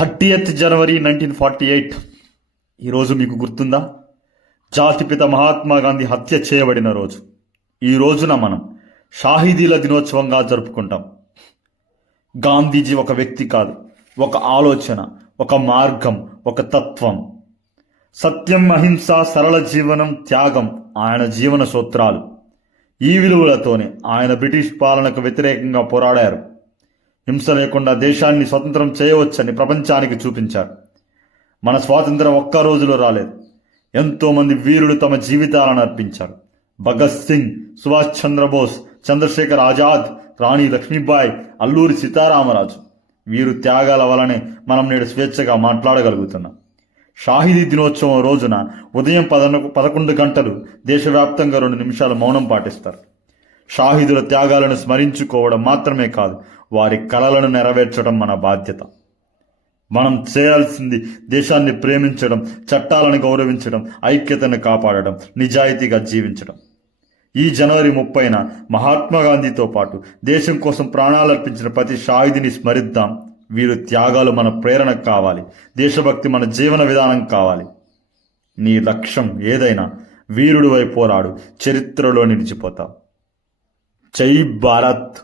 30th జనవరి 1948. ఈరోజు మీకు గుర్తుందా? జాతిపిత మహాత్మా గాంధీ హత్య చేయబడిన రోజు. ఈ రోజున మనం షాహిదీల దినోత్సవంగా జరుపుకుంటాం. గాంధీజీ ఒక వ్యక్తి కాదు, ఒక ఆలోచన, ఒక మార్గం, ఒక తత్వం. సత్యం, అహింస, సరళ జీవనం, త్యాగం ఆయన జీవన సూత్రాలు. ఈ విలువలతోనే ఆయన బ్రిటిష్ పాలనకు వ్యతిరేకంగా పోరాడారు. హింస లేకుండా దేశాన్ని స్వతంత్రం చేయవచ్చని ప్రపంచానికి చూపించారు. మన స్వాతంత్రం ఒక్క రోజులో రాలేదు. ఎంతోమంది వీరులు తమ జీవితాలను అర్పించారు. భగత్ సింగ్, సుభాష్ చంద్రబోస్, చంద్రశేఖర్ ఆజాద్, రాణి లక్ష్మీబాయి, అల్లూరి సీతారామరాజు. వీరు త్యాగాల వలనే మనం నేడు స్వేచ్ఛగా మాట్లాడగలుగుతున్నాం. షాహిదీ దినోత్సవం రోజున ఉదయం 11 గంటలు దేశవ్యాప్తంగా 2 నిమిషాలు మౌనం పాటిస్తారు. షాహిదుల త్యాగాలను స్మరించుకోవడం మాత్రమే కాదు, వారి కలలను నెరవేర్చడం మన బాధ్యత. మనం చేయాల్సింది దేశాన్ని ప్రేమించడం, చట్టాలను గౌరవించడం, ఐక్యతను కాపాడడం, నిజాయితీగా జీవించడం. ఈ జనవరి 30న మహాత్మా గాంధీతో పాటు దేశం కోసం ప్రాణాలర్పించిన ప్రతి షాహిదిని స్మరిద్దాం. వీరు త్యాగాలు మన ప్రేరణ కావాలి, దేశభక్తి మన జీవన విధానం కావాలి. నీ లక్ష్యం ఏదైనా వీరుడివై పోరాడు, చరిత్రలో నిలిచిపోతావు. జై భారత్.